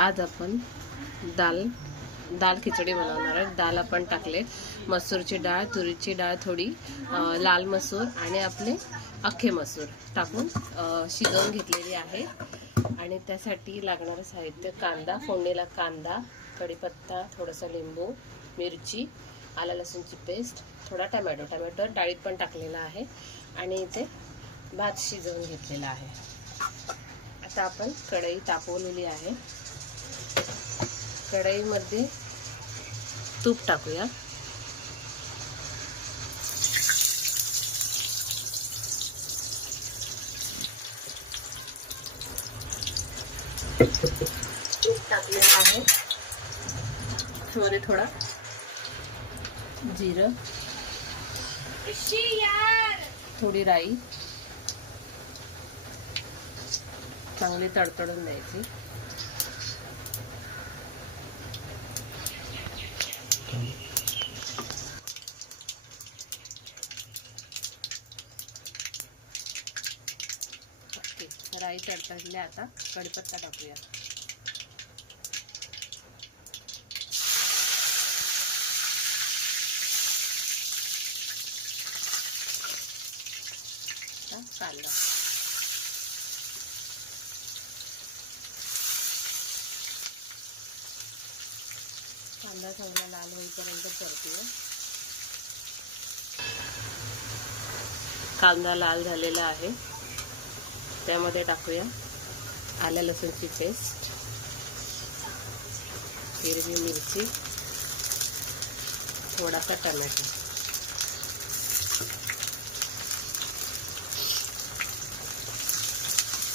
आज आपण दाल खिचडी बनवणार आहे। दाल आपण टाकले, मसूरची डाळ, तुरीची डाळ थोडी, लाल मसूर आणि आपले अख्खे मसूर टाकून शिजवून घेतलेली आहे। आणि त्यासाठी लागणारं साहित्य: कांदा, फोडणीला कांदा, कढीपत्ता, थोडासा लिंबू, मिरची, आलं लसूणची पेस्ट, थोडा टमॅटो डाळीत पण टाकलेला आहे आणि इथे भात शिजवून घेतलेला आहे। आता आपण कढई तापवलेली आहे। कढईमध्ये तूप टाकूया। तूप टाकलेलं आहे। थोडा जिरं, थोडी राई, चांगली तडतडून द्यायची। राई तडतडली, आता कढीपत्ता टाकूया। कांदा चांगला लाल होईपर्यंत परतूया। कांदा लाल झालेला आहे, त्यामध्ये टाकूया आलं लसूणची पेस्ट, हिरवी मिरची, थोडासा टमॅटो।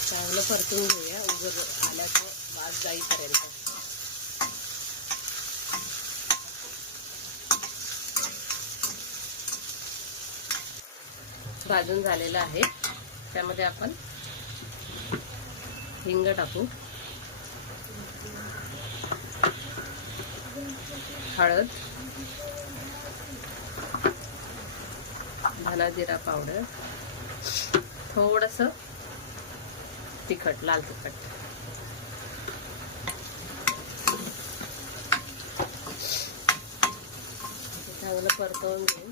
चांगलं परतून घेऊया आल्याचं वास जाईपर्यंत। भाजून झालेलं आहे, त्यामध्ये आपण हिंग टाकू, हळद, धना जिरा पावडर, थोडंसं तिखट, लाल तिखट। चांगलं परतवून घेऊ।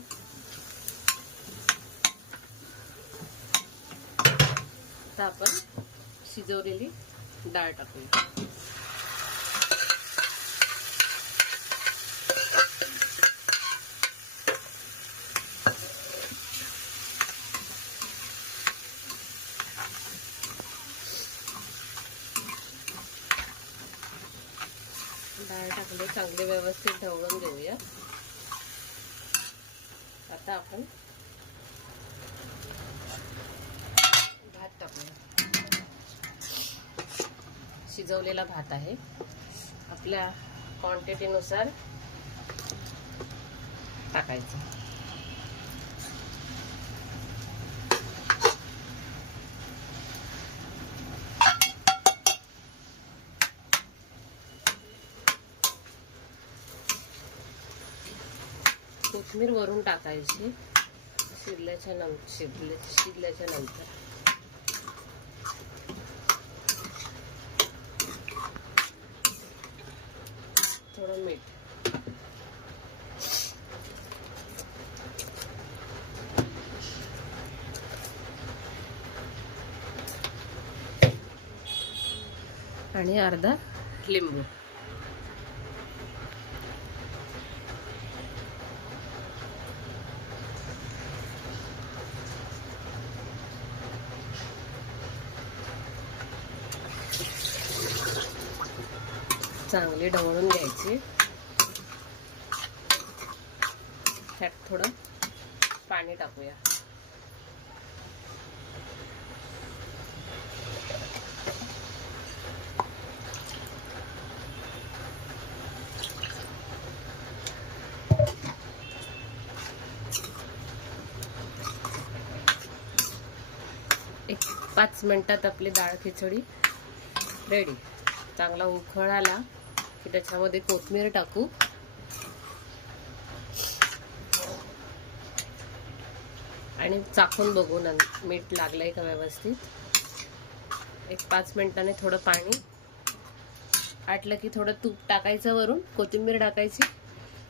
आता आपण शिजवलेली डाळ टाकूया। डाळ टाकले, चांगले व्यवस्थित ढवळून घेऊया। आता आपण भात टाकूया। शिजवलेला भात आहे, आपल्या क्वांटिटीनुसार टाकायचं। कोथिंबीर वरून टाकायची शिजल्याच्या नंतर। थोडं मीठ, आणि अर्धा लिंबू। चांगली ढवळून घ्यायची। त्यात थोडं पाणी टाकूया। एक 5 मिनिटात आपली डाळ खिचडी रेडी। चांगला उकळ आला की त्याच्यामध्ये कोथिंबीर टाकू आणि चाखून बघू मीठ लागलंय का व्यवस्थित। एक 5 मिनिटांनी थोडं पाणी आटलं की थोडं तूप टाकायचं, वरून कोथिंबीर टाकायची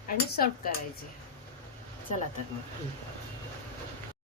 आणि सर्व करायची. चला तर मग.